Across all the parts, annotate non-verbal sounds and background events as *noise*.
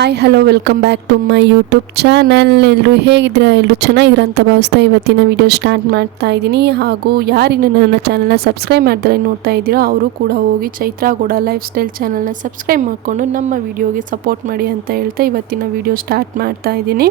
Hi hello welcome back to my YouTube channel ಎಲ್ಲರೂ ಹೇಗಿದ್ರೆ ಎಲ್ಲರೂ ಚೆನ್ನಾಗಿದ್ದೀರಾ ಅಂತ ಭಾವಿಸ್ತಾ ಇವತ್ತಿನ ವಿಡಿಯೋ ಸ್ಟಾರ್ಟ್ ಮಾಡ್ತಾ ಇದ್ದೀನಿ. ಹಾಗೂ ಯಾರಿನ್ನು ನನ್ನ ಚಾನಲ್ನ ಸಬ್ಸ್ಕ್ರೈಬ್ ಮಾಡ್ತಾರೆ ನೋಡ್ತಾ ಇದ್ದೀರೋ, ಅವರು ಕೂಡ ಹೋಗಿ ಚೈತ್ರಾ ಗೌಡ ಲೈಫ್ ಸ್ಟೈಲ್ ಚಾನಲ್ನ ಸಬ್ಸ್ಕ್ರೈಬ್ ಮಾಡಿಕೊಂಡು ನಮ್ಮ ವಿಡಿಯೋಗೆ ಸಪೋರ್ಟ್ ಮಾಡಿ ಅಂತ ಹೇಳ್ತಾ ಇವತ್ತಿನ ವಿಡಿಯೋ ಸ್ಟಾರ್ಟ್ ಮಾಡ್ತಾ ಇದ್ದೀನಿ.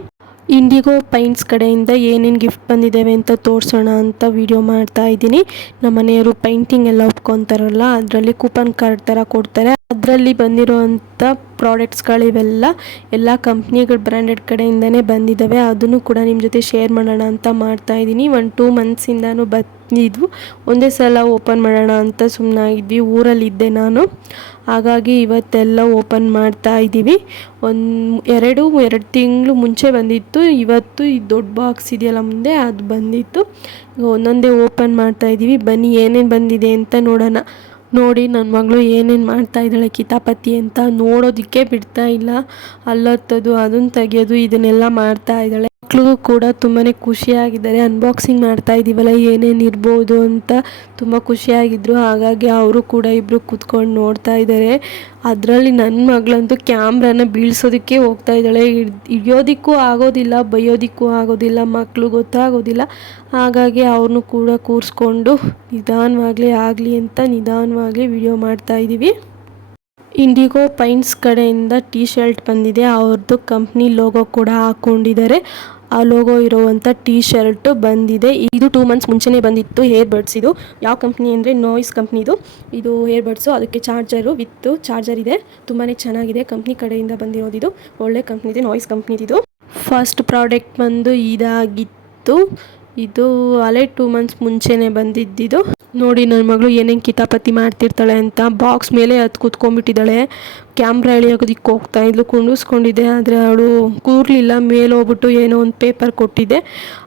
ಇಂಡಿಗೋ ಪೈಂಟ್ಸ್ ಕಡೆಯಿಂದ ಏನೇನು ಗಿಫ್ಟ್ ಬಂದಿದ್ದಾವೆ ಅಂತ ತೋರಿಸೋಣ ಅಂತ ವಿಡಿಯೋ ಮಾಡ್ತಾ ಇದ್ದೀನಿ. ನಮ್ಮ ಮನೆಯವರು ಪೈಂಟಿಂಗ್ ಎಲ್ಲ ಒಪ್ಕೊತಾರಲ್ಲ, ಅದರಲ್ಲಿ ಕೂಪನ್ ಕಾರ್ಡ್ ಥರ ಕೊಡ್ತಾರೆ. ಅದರಲ್ಲಿ ಬಂದಿರೋವಂಥ ಪ್ರಾಡಕ್ಟ್ಸ್ಗಳಿವೆಲ್ಲ ಎಲ್ಲ ಕಂಪ್ನಿಗಳು ಬ್ರ್ಯಾಂಡೆಡ್ ಕಡೆಯಿಂದನೇ ಬಂದಿದ್ದಾವೆ ಅದನ್ನು ಕೂಡ ನಿಮ್ಮ ಜೊತೆ ಶೇರ್ ಮಾಡೋಣ ಅಂತ ಮಾಡ್ತಾ ಇದ್ದೀನಿ. ಒಂದು ಟೂ ಮಂತ್ಸಿಂದನೂ ಬಂದಿದ್ವು. ಒಂದೇ ಸಲ ಓಪನ್ ಮಾಡೋಣ ಅಂತ ಸುಮ್ಮನಾಗಿದ್ವಿ ಊರಲ್ಲಿದ್ದೆ ನಾನು. ಹಾಗಾಗಿ ಇವತ್ತೆಲ್ಲ ಓಪನ್ ಮಾಡ್ತಾ ಇದ್ದೀವಿ. ಒಂದು, ಎರಡು ಎರಡು ತಿಂಗಳು ಮುಂಚೆ ಬಂದಿತ್ತು. ಇವತ್ತು ಈ ದೊಡ್ಡ ಬಾಕ್ಸ್ ಇದೆಯಲ್ಲ ಮುಂದೆ, ಅದು ಬಂದಿತ್ತು. ಒಂದೊಂದೇ ಓಪನ್ ಮಾಡ್ತಾ ಇದ್ದೀವಿ. ಬನ್ನಿ ಏನೇನು ಬಂದಿದೆ ಅಂತ ನೋಡೋಣ. ನೋಡಿ ನನ್ನ ಮಗಳು ಏನೇನು ಮಾಡ್ತಾ ಇದ್ದಾಳೆ ಕಿತಾಪತಿ ಅಂತ ನೋಡೋದಕ್ಕೆ ಬಿಡ್ತಾ ಇಲ್ಲ. ಅಲ್ಲೊತ್ತದು ಅದನ್ನು ತೆಗೆಯೋದು ಇದನ್ನೆಲ್ಲ ಮಾಡ್ತಾ ಇದ್ದಾಳೆ. ಮಕ್ಕಳಿಗೂ ಕೂಡ ತುಂಬಾ ಖುಷಿಯಾಗಿದ್ದಾರೆ. ಅನ್ಬಾಕ್ಸಿಂಗ್ ಮಾಡ್ತಾ ಇದ್ದೀವಲ್ಲ ಏನೇನು ಇರ್ಬೋದು ಅಂತ ತುಂಬ ಖುಷಿಯಾಗಿದ್ದರು ಹಾಗಾಗಿ ಅವರು ಕೂಡ ಇಬ್ಬರು ಕೂತ್ಕೊಂಡು ನೋಡ್ತಾ ಇದ್ದಾರೆ ಅದರಲ್ಲಿ ನನ್ನ ಮಗಳಂತೂ ಕ್ಯಾಮ್ರಾನ ಬೀಳ್ಸೋದಕ್ಕೆ ಹೋಗ್ತಾ ಇದ್ದಾಳೆ. ಹಿಡಿಯೋದಕ್ಕೂ ಆಗೋದಿಲ್ಲ, ಬೈಯೋದಕ್ಕೂ ಆಗೋದಿಲ್ಲ ಮಕ್ಕಳು ಗೊತ್ತಾಗೋದಿಲ್ಲ. ಹಾಗಾಗಿ ಅವ್ರನ್ನೂ ಕೂಡ ಕೂರಿಸ್ಕೊಂಡು ನಿಧಾನವಾಗಲಿ ಆಗಲಿ ಅಂತ ನಿಧಾನವಾಗಲಿ ವಿಡಿಯೋ ಮಾಡ್ತಾ ಇದ್ದೀವಿ ಇಂಡಿಗೋ ಪೈಂಟ್ಸ್ ಕಡೆಯಿಂದ ಟೀ ಶರ್ಟ್ ಬಂದಿದೆ. ಅವ್ರದ್ದು ಕಂಪ್ನಿ ಲೋಗೋ ಕೂಡ ಹಾಕ್ಕೊಂಡಿದ್ದಾರೆ ಆ ಲೋಗೋ ಇರುವಂಥ ಟೀ ಶರ್ಟ್ ಬಂದಿದೆ. ಇದು ಟೂ ಮಂತ್ಸ್ ಮುಂಚೆನೇ ಬಂದಿತ್ತು ಹೇರ್ ಬಡ್ಸ್ ಇದು. ಯಾವ ಕಂಪ್ನಿ ಅಂದರೆ ನೋಯ್ಸ್ ಕಂಪ್ನಿದು ಇದು. ಹೇರ್ ಬಡ್ಸು ಅದಕ್ಕೆ ಚಾರ್ಜರು ವಿತ್ ಚಾರ್ಜರ್ ಇದೆ. ತುಂಬಾ ಚೆನ್ನಾಗಿದೆ. ಕಂಪ್ನಿ ಕಡೆಯಿಂದ ಬಂದಿರೋದು ಇದು. ಒಳ್ಳೆ ಕಂಪ್ನಿದೆ ನಾಯ್ಸ್ ಕಂಪ್ನಿದಿದು ಫಸ್ಟ್ ಪ್ರಾಡಕ್ಟ್ ಬಂದು ಇದಾಗಿತ್ತು. ಇದು ಅಲೆ ಟೂ ಮಂತ್ಸ್ ಮುಂಚೆನೇ ಬಂದಿದ್ದಿದ್ದು ನೋಡಿ ನನ್ನ ಮಗಳು ಏನೇನು ಕಿತಾಪತಿ ಮಾಡ್ತಿರ್ತಾಳೆ ಅಂತ ಬಾಕ್ಸ್ ಮೇಲೆ ಅದು ಕೂತ್ಕೊಂಡ್ಬಿಟ್ಟಿದ್ದಾಳೆ. ಕ್ಯಾಮ್ರಾ ಎಳಿಯೋದಕ್ಕೆ ಹೋಗ್ತಾ ಇದ್ಲು, ಕುಂಡಿಸ್ಕೊಂಡಿದ್ದೆ, ಆದರೆ ಅವಳು ಕೂರಲಿಲ್ಲ, ಮೇಲೆ ಹೋಗ್ಬಿಟ್ಟು ಏನೋ ಒಂದು ಪೇಪರ್ ಕೊಟ್ಟಿದ್ದೆ.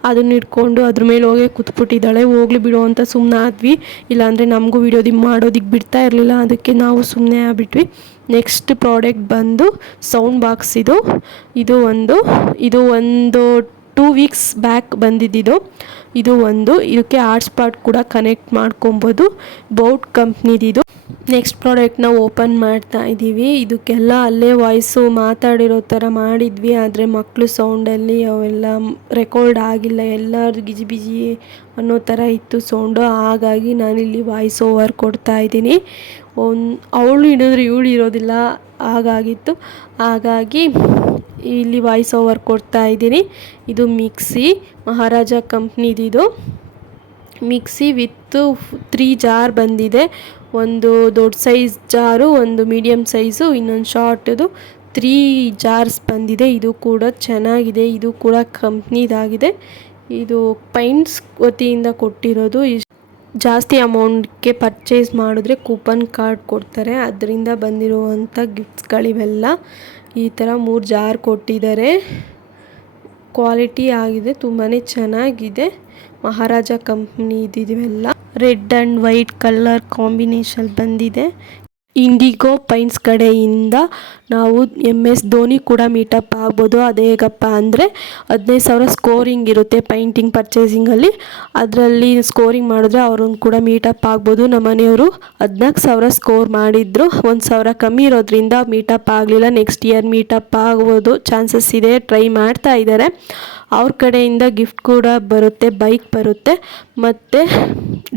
ಅದನ್ನ ಇಟ್ಕೊಂಡು ಅದ್ರ ಮೇಲೆ ಹೋಗಿ ಕೂತ್ಬಿಟ್ಟಿದ್ದಾಳೆ. ಹೋಗ್ಲಿ ಬಿಡು ಅಂತ ಸುಮ್ಮನೆ ಆದ್ವಿ. ಇಲ್ಲಾಂದರೆ ನಮಗೂ ವಿಡಿಯೋದಿ ಮಾಡೋದಿಕ್ಕೆ ಬಿಡ್ತಾ ಇರಲಿಲ್ಲ. ಅದಕ್ಕೆ ನಾವು ಸುಮ್ಮನೆ ಆಗ್ಬಿಟ್ವಿ. ನೆಕ್ಸ್ಟ್ ಪ್ರಾಡಕ್ಟ್ ಬಂದು ಸೌಂಡ್ ಬಾಕ್ಸ್ ಇದು. ಇದು ಒಂದು ಇದು ಒಂದು ಟೂ ವೀಕ್ಸ್ ಬ್ಯಾಕ್ ಬಂದಿದ್ದಿದ್ದು ಇದು ಒಂದು. ಇದಕ್ಕೆ ಹಾಟ್ಸ್ಪಾಟ್ ಕೂಡ ಕನೆಕ್ಟ್ ಮಾಡ್ಕೊಬೋದು. ಬೌಟ್ ಕಂಪ್ನಿದಿದು ನೆಕ್ಸ್ಟ್ ಪ್ರಾಡಕ್ಟ್ನ ಓಪನ್ ಮಾಡ್ತಾ ಇದ್ದೀವಿ. ಇದಕ್ಕೆಲ್ಲ ಅಲ್ಲೇ ವಾಯ್ಸು ಮಾತಾಡಿರೋ ಥರ ಮಾಡಿದ್ವಿ. ಆದರೆ ಮಕ್ಕಳು ಸೌಂಡಲ್ಲಿ ಅವೆಲ್ಲ ರೆಕಾರ್ಡ್ ಆಗಿಲ್ಲ. ಎಲ್ಲರೂ ಗಿಜಿ ಬಿಜಿ ಅನ್ನೋ ಥರ ಇತ್ತು ಸೌಂಡು ಹಾಗಾಗಿ ನಾನಿಲ್ಲಿ ವಾಯ್ಸ್ ಓವರ್ ಕೊಡ್ತಾ ಇದ್ದೀನಿ. ಅವಳು ಹಿಡಿದ್ರೆ ಇವಳು ಇರೋದಿಲ್ಲ. ಹಾಗಾಗಿತ್ತು. ಹಾಗಾಗಿ ಇಲ್ಲಿ ವಾಯ್ಸ್ ಓವರ್ ಕೊಡ್ತಾ ಇದ್ದೀನಿ. ಇದು ಮಿಕ್ಸಿ ಮಹಾರಾಜ ಕಂಪ್ನಿದಿದು. ಮಿಕ್ಸಿ ವಿತ್ ತ್ರೀ ಜಾರ್ ಬಂದಿದೆ. ಒಂದು ದೊಡ್ಡ ಸೈಜ್ ಜಾರು ಒಂದು ಮೀಡಿಯಮ್ ಸೈಜು ಇನ್ನೊಂದು ಶಾರ್ಟ್ದು ತ್ರೀ ಜಾರ್ಸ್ ಬಂದಿದೆ. ಇದು ಕೂಡ ಚೆನ್ನಾಗಿದೆ. ಇದು ಕೂಡ ಕಂಪ್ನಿದಾಗಿದೆ. ಇದು ಪೈಂಟ್ಸ್ ವತಿಯಿಂದ ಕೊಟ್ಟಿರೋದು. ಜಾಸ್ತಿ ಅಮೌಂಟ್ಗೆ ಪರ್ಚೇಸ್ ಮಾಡಿದ್ರೆ ಕೂಪನ್ ಕಾರ್ಡ್ ಕೊಡ್ತಾರೆ. ಅದರಿಂದ ಬಂದಿರುವಂಥ ಗಿಫ್ಟ್ಸ್ಗಳಿವೆಲ್ಲ ಈ ಥರ ಮೂರು ಜಾರ್ ಕೊಟ್ಟಿದ್ದಾರೆ. ಕ್ವಾಲಿಟಿ ಆಗಿದೆ ತುಂಬಾ ಚೆನ್ನಾಗಿದೆ. Maharaja company ಇದಿವೆಲ್ಲ red and white colour combination ಬಂದಿದೆ. ಇಂಡಿಗೋ ಪೈಂಟ್ಸ್ ಕಡೆಯಿಂದ ನಾವು ಎಂ ಎಸ್ ಧೋನಿ ಕೂಡ ಮೀಟಪ್ ಆಗ್ಬೋದು. ಅದು ಹೇಗಪ್ಪ ಅಂದರೆ ಹದಿನೈದು ಸಾವಿರ ಸ್ಕೋರಿಂಗ್ ಇರುತ್ತೆ ಪೈಂಟಿಂಗ್ ಪರ್ಚೇಸಿಂಗಲ್ಲಿ ಅದರಲ್ಲಿ ಸ್ಕೋರಿಂಗ್ ಮಾಡಿದ್ರೆ ಅವ್ರನ್ನ ಕೂಡ ಮೀಟಪ್ ಆಗ್ಬೋದು. ನಮ್ಮ ಮನೆಯವರು ಹದಿನಾಲ್ಕು ಸಾವಿರ ಸ್ಕೋರ್ ಮಾಡಿದ್ರು. ಒಂದು ಸಾವಿರ ಕಮ್ಮಿ ಇರೋದ್ರಿಂದ ಮೀಟಪ್ ಆಗಲಿಲ್ಲ. ನೆಕ್ಸ್ಟ್ ಇಯರ್ ಮೀಟಪ್ ಆಗ್ಬೋದು. ಚಾನ್ಸಸ್ ಇದೆ. ಟ್ರೈ ಮಾಡ್ತಾ ಇದ್ದಾರೆ. ಅವ್ರ ಕಡೆಯಿಂದ ಗಿಫ್ಟ್ ಕೂಡ ಬರುತ್ತೆ ಬೈಕ್ ಬರುತ್ತೆ. ಮತ್ತು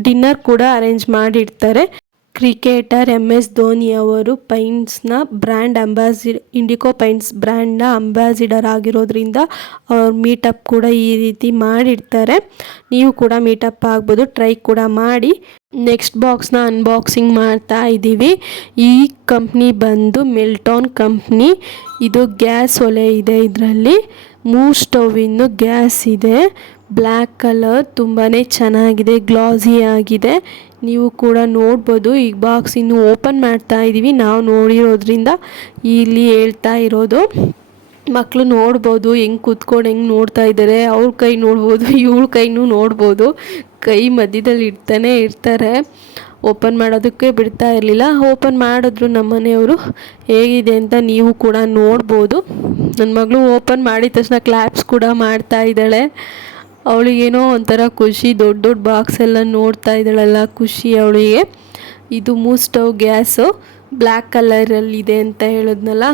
ಡಿನ್ನರ್ ಕೂಡ ಅರೇಂಜ್ ಮಾಡಿರ್ತಾರೆ. ಕ್ರಿಕೆಟರ್ ಎಂ ಎಸ್ ಧೋನಿ ಅವರು ಪೈಂಟ್ಸ್ನ ಬ್ರ್ಯಾಂಡ್ ಅಂಬಾಸಿ ಇಂಡಿಕೋ ಪೈಂಟ್ಸ್ ಬ್ರ್ಯಾಂಡ್ನ ಅಂಬಾಸಿಡರ್ ಆಗಿರೋದ್ರಿಂದ ಅವ್ರು ಮೀಟಪ್ ಕೂಡ ಈ ರೀತಿ ಮಾಡಿರ್ತಾರೆ. ನೀವು ಕೂಡ ಮೀಟಪ್ ಆಗ್ಬೋದು, ಟ್ರೈ ಕೂಡ ಮಾಡಿ. ನೆಕ್ಸ್ಟ್ ಬಾಕ್ಸ್ನ ಅನ್ಬಾಕ್ಸಿಂಗ್ ಮಾಡ್ತಾ ಇದ್ದೀವಿ. ಈ ಕಂಪ್ನಿ ಬಂದು ಮೆಲ್ಟಾನ್ ಕಂಪ್ನಿ. ಇದು ಗ್ಯಾಸ್ ಒಲೆ ಇದೆ ಇದರಲ್ಲಿ. ಮೂರು ಸ್ಟೌವಿಂದು ಗ್ಯಾಸ್ ಇದೆ. ಬ್ಲ್ಯಾಕ್ ಕಲರ್ ತುಂಬಾ ಚೆನ್ನಾಗಿದೆ, ಗ್ಲಾಸಿ ಆಗಿದೆ. ನೀವು ಕೂಡ ನೋಡ್ಬೋದು. ಈ ಬಾಕ್ಸ್ ಇನ್ನು ಓಪನ್ ಮಾಡ್ತಾ ಇದ್ದೀವಿ ನಾವು ನೋಡಿರೋದ್ರಿಂದ ಇಲ್ಲಿ ಹೇಳ್ತಾ ಇರೋದು. ಮಕ್ಕಳು ನೋಡ್ಬೋದು, ಹೆಂಗೆ ಕೂತ್ಕೊಂಡು ಹೆಂಗೆ ನೋಡ್ತಾ ಇದ್ದಾರೆ. ಅವ್ರ ಕೈ ನೋಡ್ಬೋದು, *laughs* ಇವ್ಳ ಕೈನೂ ನೋಡ್ಬೋದು. ಕೈ ಮಧ್ಯದಲ್ಲಿ ಇಡ್ತಾನೆ ಇರ್ತಾರೆ. ಓಪನ್ ಮಾಡೋದಕ್ಕೆ ಬಿಡ್ತಾ ಇರಲಿಲ್ಲ. ಓಪನ್ ಮಾಡಿದ್ರು ನಮ್ಮ ಮನೆಯವರು. ಹೇಗಿದೆ ಅಂತ ನೀವು ಕೂಡ ನೋಡ್ಬೋದು. ನನ್ನ ಮಗಳು ಓಪನ್ ಮಾಡಿದ ತಕ್ಷಣ ಕ್ಲ್ಯಾಪ್ಸ್ ಕೂಡ ಮಾಡ್ತಾ ಇದ್ದಾಳೆ. ಅವಳಿಗೇನೋ ಒಂಥರ ಖುಷಿ, ದೊಡ್ಡ ದೊಡ್ಡ ಬಾಕ್ಸ್ ಎಲ್ಲ ನೋಡ್ತಾ ಇದ್ದಾಳಲ್ಲ ಖುಷಿ ಅವಳಿಗೆ. ಇದು ಮೂ ಸ್ಟವ್ ಗ್ಯಾಸು ಬ್ಲ್ಯಾಕ್ ಕಲರಲ್ಲಿದೆ ಅಂತ ಹೇಳಿದ್ನಲ್ಲ?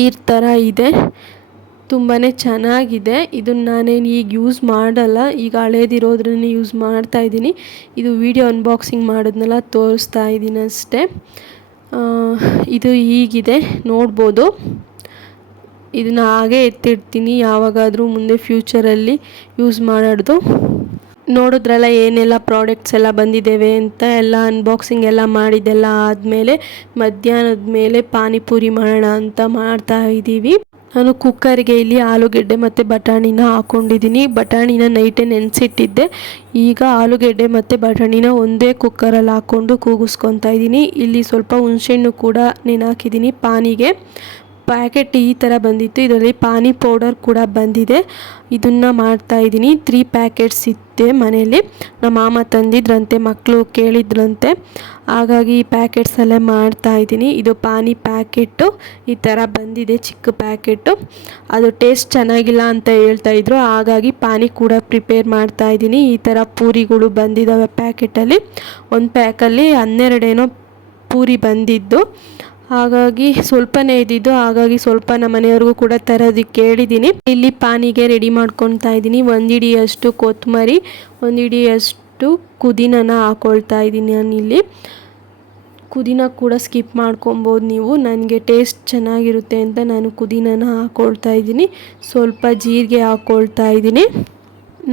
ಈ ಥರ ಇದೆ. ತುಂಬಾ ಚೆನ್ನಾಗಿದೆ. ಇದನ್ನು ನಾನೇನು ಈಗ ಯೂಸ್ ಮಾಡಲ್ಲ. ಈಗ ಹಳೇದಿರೋದ್ರೇ ಯೂಸ್ ಮಾಡ್ತಾ ಇದ್ದೀನಿ. ಇದು ವಿಡಿಯೋ ಅನ್ಬಾಕ್ಸಿಂಗ್ ಮಾಡಿದ್ನೆಲ್ಲ, ತೋರಿಸ್ತಾ ಇದ್ದೀನಿ ಅಷ್ಟೇ. ಇದು ಹೀಗಿದೆ. ನೋಡ್ಬೋದು. ಇದನ್ನ ಹಾಗೆ ಎತ್ತಿಡ್ತೀನಿ, ಯಾವಾಗಾದರೂ ಮುಂದೆ ಫ್ಯೂಚರಲ್ಲಿ ಯೂಸ್ ಮಾಡೋದು. ನೋಡಿದ್ರಲ್ಲ ಏನೆಲ್ಲ ಪ್ರಾಡಕ್ಟ್ಸ್ ಎಲ್ಲ ಬಂದಿದ್ದೇವೆ ಅಂತ ಎಲ್ಲ ಅನ್ಬಾಕ್ಸಿಂಗ್ ಎಲ್ಲ ಮಾಡಿದ್ದೆಲ್ಲ ಆದಮೇಲೆ ಮಧ್ಯಾಹ್ನದ ಮೇಲೆ ಪಾನಿಪುರಿ ಮಾಡೋಣ ಅಂತ ಮಾಡ್ತಾ ಇದ್ದೀವಿ. ನಾನು ಕುಕ್ಕರ್ಗೆ ಇಲ್ಲಿ ಆಲೂಗೆಡ್ಡೆ ಮತ್ತು ಬಟಾಣಿನ ಹಾಕ್ಕೊಂಡಿದ್ದೀನಿ ಬಟಾಣಿನ ನೈಟೇ ನೆನೆಸಿಟ್ಟಿದ್ದೆ. ಈಗ ಆಲೂಗೆಡ್ಡೆ ಮತ್ತು ಬಟಾಣಿನ ಒಂದೇ ಕುಕ್ಕರಲ್ಲಿ ಹಾಕ್ಕೊಂಡು ಕೂಗಿಸ್ಕೊತಾ ಇದ್ದೀನಿ. ಇಲ್ಲಿ ಸ್ವಲ್ಪ ಹುಣಸೆಹಣ್ಣು ಕೂಡ ನೆನೆ ಪಾನಿಗೆ. ಪ್ಯಾಕೆಟ್ ಈ ಥರ ಬಂದಿತ್ತು. ಇದರಲ್ಲಿ ಪಾನಿ ಪೌಡರ್ ಕೂಡ ಬಂದಿದೆ. ಇದನ್ನು ಮಾಡ್ತಾ ಇದ್ದೀನಿ. ತ್ರೀ ಪ್ಯಾಕೆಟ್ಸ್ ಇತ್ತೆ ಮನೆಯಲ್ಲಿ. ನಮ್ಮ ಮಾಮ ತಂದಿದ್ರಂತೆ ಮಕ್ಕಳು ಕೇಳಿದ್ರಂತೆ. ಹಾಗಾಗಿ ಈ ಪ್ಯಾಕೆಟ್ಸ್ ಎಲ್ಲ ಮಾಡ್ತಾ ಇದ್ದೀನಿ. ಇದು ಪಾನಿ ಪ್ಯಾಕೆಟು ಈ ಥರ ಬಂದಿದೆ, ಚಿಕ್ಕ ಪ್ಯಾಕೆಟು ಅದು ಟೇಸ್ಟ್ ಚೆನ್ನಾಗಿಲ್ಲ ಅಂತ ಹೇಳ್ತಾ ಇದ್ರು. ಹಾಗಾಗಿ ಪಾನಿ ಕೂಡ ಪ್ರಿಪೇರ್ ಮಾಡ್ತಾ ಇದ್ದೀನಿ. ಈ ಥರ ಪೂರಿಗಳು ಬಂದಿದ್ದಾವೆ ಪ್ಯಾಕೆಟಲ್ಲಿ ಒಂದು ಪ್ಯಾಕಲ್ಲಿ ಹನ್ನೆರಡೇನೋ ಪೂರಿ ಬಂದಿದ್ದು. ಹಾಗಾಗಿ ಸ್ವಲ್ಪನೇ ಇದ್ದಿದ್ದು, ಹಾಗಾಗಿ ಸ್ವಲ್ಪ ನಮ್ಮ ಮನೆಯವ್ರಿಗೂ ಕೂಡ ತರೋದಕ್ಕೆ ಕೇಳಿದ್ದೀನಿ. ಇಲ್ಲಿ ಪಾನಿಗೆ ರೆಡಿ ಮಾಡ್ಕೊತಾ ಇದ್ದೀನಿ. ಒಂದು ಹಿಡಿಯಷ್ಟು ಕೊತ್ತಂಬರಿ ಒಂದು ಹಿಡಿಯಷ್ಟು ಕುದಿನನ ಹಾಕೊಳ್ತಾ ಇದ್ದೀನಿ ನಾನಿಲ್ಲಿ ಕುದಿನ ಕೂಡ ಸ್ಕಿಪ್ ಮಾಡ್ಕೊಬೋದು ನೀವು. ನನಗೆ ಟೇಸ್ಟ್ ಚೆನ್ನಾಗಿರುತ್ತೆ ಅಂತ ನಾನು ಕುದಿನನ ಹಾಕ್ಕೊಳ್ತಾ ಇದ್ದೀನಿ. ಸ್ವಲ್ಪ ಜೀರಿಗೆ ಹಾಕ್ಕೊಳ್ತಾ ಇದ್ದೀನಿ.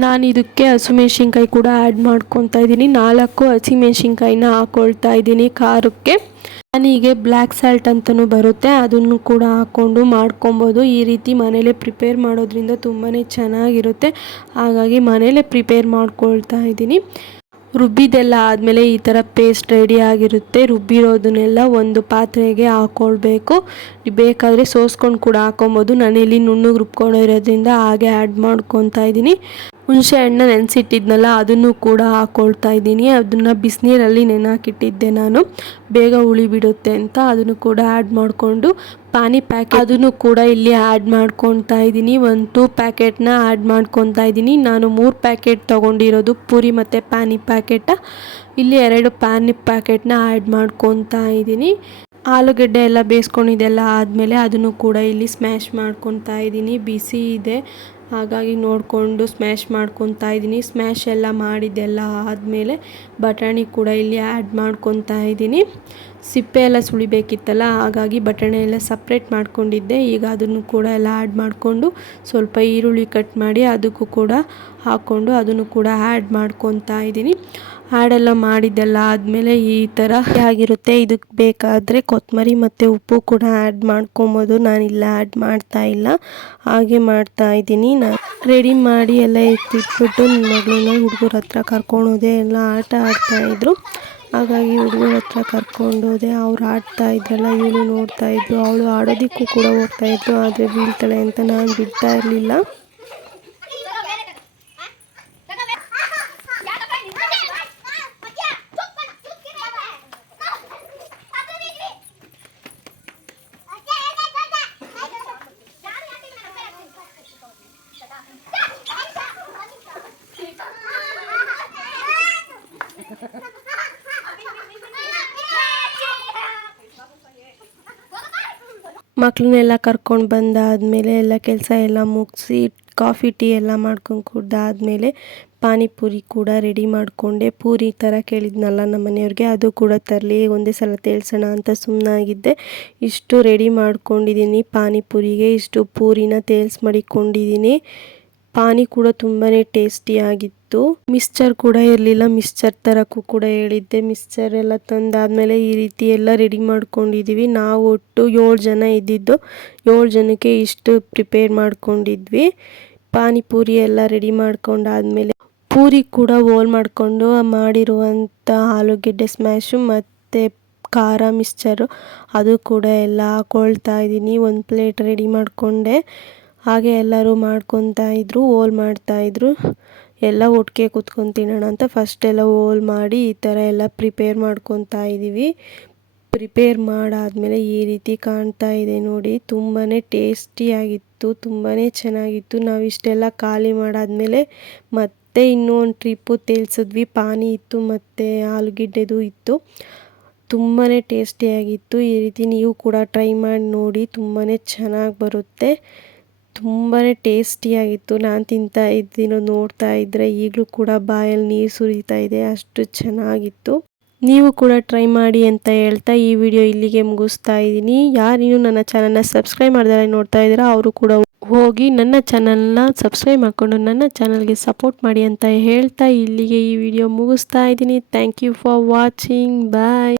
ನಾನು ಇದಕ್ಕೆ ಹಸಿಮೆಣ್ಸಿನ್ಕಾಯಿ ಕೂಡ ಆ್ಯಡ್ ಮಾಡ್ಕೊತಾ ಇದ್ದೀನಿ. ನಾಲ್ಕು ಹಸಿಮೆಣ್ಸಿನ್ಕಾಯಿನ ಹಾಕ್ಕೊಳ್ತಾ ಇದ್ದೀನಿ ಖಾರಕ್ಕೆ. ನಾನೀಗೆ ಬ್ಲ್ಯಾಕ್ ಸಾಲ್ಟ್ ಅಂತಲೂ ಬರುತ್ತೆ. ಅದನ್ನು ಕೂಡ ಹಾಕ್ಕೊಂಡು ಮಾಡ್ಕೊಬೋದು. ಈ ರೀತಿ ಮನೇಲೆ ಪ್ರಿಪೇರ್ ಮಾಡೋದ್ರಿಂದ ತುಂಬಾ ಚೆನ್ನಾಗಿರುತ್ತೆ. ಹಾಗಾಗಿ ಮನೇಲೇ ಪ್ರಿಪೇರ್ ಮಾಡ್ಕೊಳ್ತಾ ಇದ್ದೀನಿ. ರುಬ್ಬಿದೆಲ್ಲ ಆದಮೇಲೆ ಈ ಥರ ಪೇಸ್ಟ್ ರೆಡಿ ಆಗಿರುತ್ತೆ. ರುಬ್ಬಿರೋದನ್ನೆಲ್ಲ ಒಂದು ಪಾತ್ರೆಗೆ ಹಾಕ್ಕೊಳ್ಬೇಕು ಬೇಕಾದರೆ ಸೋಸ್ಕೊಂಡು ಕೂಡ ಹಾಕೊಬೋದು. ನಾನಿಲ್ಲಿ ನುಣ್ಣಗೆ ರುಬ್ಕೊಂಡಿರೋದ್ರಿಂದ ಹಾಗೆ ಆ್ಯಡ್ ಮಾಡ್ಕೊತಾ ಇದ್ದೀನಿ. ಹುಣಸೆ ಹಣ್ಣು ನೆನೆಸಿಟ್ಟಿದ್ನಲ್ಲ, ಅದನ್ನು ಕೂಡ ಹಾಕ್ಕೊಳ್ತಾ ಇದ್ದೀನಿ. ಅದನ್ನು ಬಿಸಿನೀರಲ್ಲಿ ನೆನಾಕಿಟ್ಟಿದ್ದೆ ನಾನು. ಬೇಗ ಉಳಿ ಬಿಡುತ್ತೆ ಅಂತ ಅದನ್ನು ಕೂಡ ಆ್ಯಡ್ ಮಾಡಿಕೊಂಡು ಪಾನಿ ಪ್ಯಾಕೆಟ್ ಅದನ್ನು ಕೂಡ ಇಲ್ಲಿ ಆ್ಯಡ್ ಮಾಡ್ಕೊತಾ ಇದ್ದೀನಿ. ಒಂದು ಟೂ ಪ್ಯಾಕೆಟ್ನ ಆ್ಯಡ್ ಮಾಡ್ಕೊತಾ ಇದ್ದೀನಿ. ನಾನು ಮೂರು ಪ್ಯಾಕೆಟ್ ತೊಗೊಂಡಿರೋದು ಪೂರಿ ಮತ್ತು ಪಾನಿ ಪ್ಯಾಕೆಟ ಇಲ್ಲಿ ಎರಡು ಪಾನಿ ಪ್ಯಾಕೆಟ್ನ ಆ್ಯಡ್ ಮಾಡ್ಕೊತಾ ಇದ್ದೀನಿ. ಆಲೂಗಡ್ಡೆ ಎಲ್ಲ ಬೇಯಿಸ್ಕೊಂಡಿದ್ದೆಲ್ಲ ಆದಮೇಲೆ ಅದನ್ನು ಕೂಡ ಇಲ್ಲಿ ಸ್ಮ್ಯಾಶ್ ಮಾಡ್ಕೊತಾ ಇದ್ದೀನಿ. ಬಿಸಿ ಇದೆ. ಹಾಗಾಗಿ ನೋಡಿಕೊಂಡು ಸ್ಮ್ಯಾಶ್ ಮಾಡ್ಕೊತಾ ಇದ್ದೀನಿ. ಸ್ಮ್ಯಾಶ್ ಎಲ್ಲ ಮಾಡಿದ್ದೆಲ್ಲ ಆದಮೇಲೆ ಬಟಾಣಿ ಕೂಡ ಇಲ್ಲಿ ಆ್ಯಡ್ ಮಾಡ್ಕೊತಾ ಇದ್ದೀನಿ. ಸಿಪ್ಪೆ ಎಲ್ಲ ಸುಳಿಬೇಕಿತ್ತಲ್ಲ ಹಾಗಾಗಿ ಬಟಾಣಿ ಎಲ್ಲ ಸಪ್ರೇಟ್ ಮಾಡ್ಕೊಂಡಿದ್ದೆ. ಈಗ ಅದನ್ನು ಕೂಡ ಎಲ್ಲ ಆ್ಯಡ್ ಮಾಡಿಕೊಂಡು ಸ್ವಲ್ಪ ಈರುಳ್ಳಿ ಕಟ್ ಮಾಡಿ ಅದಕ್ಕೂ ಕೂಡ ಹಾಕ್ಕೊಂಡು ಅದನ್ನು ಕೂಡ ಆ್ಯಡ್ ಮಾಡ್ಕೊತಾ ಇದ್ದೀನಿ. ಆ್ಯಡೆಲ್ಲ ಮಾಡಿದ್ದೆಲ್ಲ ಆದಮೇಲೆ ಈ ಥರ ಆಗಿರುತ್ತೆ. ಇದಕ್ಕೆ ಬೇಕಾದರೆ ಕೊತ್ತಂಬರಿ ಮತ್ತು ಉಪ್ಪು ಕೂಡ ಆ್ಯಡ್ ಮಾಡ್ಕೊಬೋದು. ಇಲ್ಲ ಆ್ಯಡ್ ಮಾಡ್ತಾ ಇಲ್ಲ. ಹಾಗೆ ಮಾಡ್ತಾ ಇದ್ದೀನಿ. ನಾನು ರೆಡಿ ಮಾಡಿ ಎಲ್ಲ ಎತ್ತಿಟ್ಬಿಟ್ಟು ನನ್ನ ಮಗಳನ್ನ ಹುಡುಗರ ಹತ್ರ ಕರ್ಕೊಂಡೋದೆ ಎಲ್ಲ ಆಟ ಆಡ್ತಾಯಿದ್ರು ಹಾಗಾಗಿ ಹುಡುಗರ ಹತ್ರ ಕರ್ಕೊಂಡೋದೆ ಅವ್ರು ಆಡ್ತಾ ಇದ್ರಲ್ಲ ಇವಳು ನೋಡ್ತಾ ಇದ್ರು. ಅವಳು ಆಡೋದಕ್ಕೂ ಕೂಡ ಹೋಗ್ತಾ ಇದ್ರು. ಆದರೆ ಬೀಳ್ತಾಳೆ ಅಂತ ನಾನು ಬಿಡ್ತಾ ಇರಲಿಲ್ಲ. ಮಕ್ಕಳನ್ನೆಲ್ಲ ಕರ್ಕೊಂಡು ಬಂದಾದಮೇಲೆ ಎಲ್ಲ ಕೆಲಸ ಎಲ್ಲ ಮುಗಿಸಿ ಕಾಫಿ, ಟೀ ಎಲ್ಲ ಮಾಡ್ಕೊಂಡು ಕುಡ್ದಾದ್ಮೇಲೆ ಪಾನಿಪುರಿ ಕೂಡ ರೆಡಿ ಮಾಡಿಕೊಂಡೆ. ಪೂರಿ ಥರ ಕೇಳಿದ್ನಲ್ಲ ನಮ್ಮ ಮನೆಯವ್ರಿಗೆ, ಅದು ಕೂಡ ತರಲಿ, ಒಂದೇ ಸಲ ತೇಲ್ಸೋಣ ಅಂತ ಸುಮ್ಮನಾಗಿದ್ದೆ ಇಷ್ಟು ರೆಡಿ ಮಾಡ್ಕೊಂಡಿದ್ದೀನಿ ಪಾನಿಪುರಿಗೆ, ಇಷ್ಟು ಪೂರಿನ ತೇಲ್ಸ್ ಮಾಡಿಕೊಂಡಿದ್ದೀನಿ ಪಾನಿ ಕೂಡ ತುಂಬಾ ಟೇಸ್ಟಿಯಾಗಿತ್ತು ಮಿಕ್ಸ್ಚರ್ ಕೂಡ ಇರಲಿಲ್ಲ ಮಿಕ್ಸ್ಚರ್ ತರಕ್ಕೂ ಕೂಡ ಹೇಳಿದ್ದೆ. ಮಿಕ್ಸ್ಚರ್ ಎಲ್ಲ ತಂದಾದ್ಮೇಲೆ ಈ ರೀತಿ ಎಲ್ಲ ರೆಡಿ ಮಾಡ್ಕೊಂಡಿದ್ದೀವಿ ನಾವು ಒಟ್ಟು ಏಳು ಜನ ಇದ್ದಿದ್ದು. ಏಳು ಜನಕ್ಕೆ ಇಷ್ಟು ಪ್ರಿಪೇರ್ ಮಾಡ್ಕೊಂಡಿದ್ವಿ. ಪಾನಿಪುರಿ ಎಲ್ಲ ರೆಡಿ ಮಾಡ್ಕೊಂಡಾದ್ಮೇಲೆ ಪೂರಿ ಕೂಡ ಹೋಲ್ ಮಾಡಿಕೊಂಡು ಮಾಡಿರುವಂಥ ಆಲೂಗೆಡ್ಡೆ ಸ್ಮ್ಯಾಶು ಮತ್ತು ಖಾರ ಮಿಕ್ಸ್ಚರು ಅದು ಕೂಡ ಎಲ್ಲ ಹಾಕೊಳ್ತಾ ಇದ್ದೀನಿ. ಒಂದು ಪ್ಲೇಟ್ ರೆಡಿ ಮಾಡಿಕೊಂಡೆ. ಹಾಗೆ ಎಲ್ಲರೂ ಮಾಡ್ಕೊತಾ ಇದ್ರು ಓಲ್ ಮಾಡ್ತಾಯಿದ್ರು ಎಲ್ಲ ಒಟ್ಟಿಗೆ ಕೂತ್ಕೊಂಡು ತಿನ್ನೋಣ ಅಂತ ಫಸ್ಟ್ ಎಲ್ಲ ಓಲ್ ಮಾಡಿ ಈ ಥರ ಎಲ್ಲ ಪ್ರಿಪೇರ್ ಮಾಡ್ಕೊತಾ ಇದ್ದೀವಿ. ಪ್ರಿಪೇರ್ ಮಾಡಾದಮೇಲೆ ಈ ರೀತಿ ಕಾಣ್ತಾ ಇದೆ ನೋಡಿ ತುಂಬಾ ಟೇಸ್ಟಿಯಾಗಿತ್ತು ತುಂಬಾ ಚೆನ್ನಾಗಿತ್ತು. ನಾವು ಇಷ್ಟೆಲ್ಲ ಖಾಲಿ ಮಾಡಾದಮೇಲೆ ಮತ್ತೆ ಇನ್ನೂ ಒಂದು ಟ್ರಿಪ್ಪು ತೇಲ್ಸಿದ್ವಿ. ಪಾನಿ ಇತ್ತು ಮತ್ತು ಆಲೂಗೆಡ್ಡೆದು ಇತ್ತು. ತುಂಬಾ ಟೇಸ್ಟಿಯಾಗಿತ್ತು ಈ ರೀತಿ ನೀವು ಕೂಡ ಟ್ರೈ ಮಾಡಿ ನೋಡಿ ತುಂಬಾ ಚೆನ್ನಾಗಿ ಬರುತ್ತೆ. ತುಂಬಾ ಟೇಸ್ಟಿಯಾಗಿತ್ತು ನಾನು ತಿಂತಾ ಇದ್ದೀನೋ ನೋಡ್ತಾ ಇದ್ದರೆ ಈಗಲೂ ಕೂಡ ಬಾಯಲ್ಲಿ ನೀರು ಸುರಿತಾ ಇದೆ. ಅಷ್ಟು ಚೆನ್ನಾಗಿತ್ತು. ನೀವು ಕೂಡ ಟ್ರೈ ಮಾಡಿ ಅಂತ ಹೇಳ್ತಾ ಈ ವಿಡಿಯೋ ಇಲ್ಲಿಗೆ ಮುಗಿಸ್ತಾ ಇದ್ದೀನಿ. ಯಾರಿನ್ನೂ ನನ್ನ ಚಾನಲ್ನ ಸಬ್ಸ್ಕ್ರೈಬ್ ಮಾಡ್ದಾರೆ ನೋಡ್ತಾ ಇದ್ದೀರಾ, ಅವರು ಕೂಡ ಹೋಗಿ ನನ್ನ ಚಾನಲ್ನ ಸಬ್ಸ್ಕ್ರೈಬ್ ಮಾಡಿಕೊಂಡು ನನ್ನ ಚಾನಲ್ಗೆ ಸಪೋರ್ಟ್ ಮಾಡಿ ಅಂತ ಹೇಳ್ತಾ ಇಲ್ಲಿಗೆ ಈ ವಿಡಿಯೋ ಮುಗಿಸ್ತಾ ಇದ್ದೀನಿ. Thank you for watching bye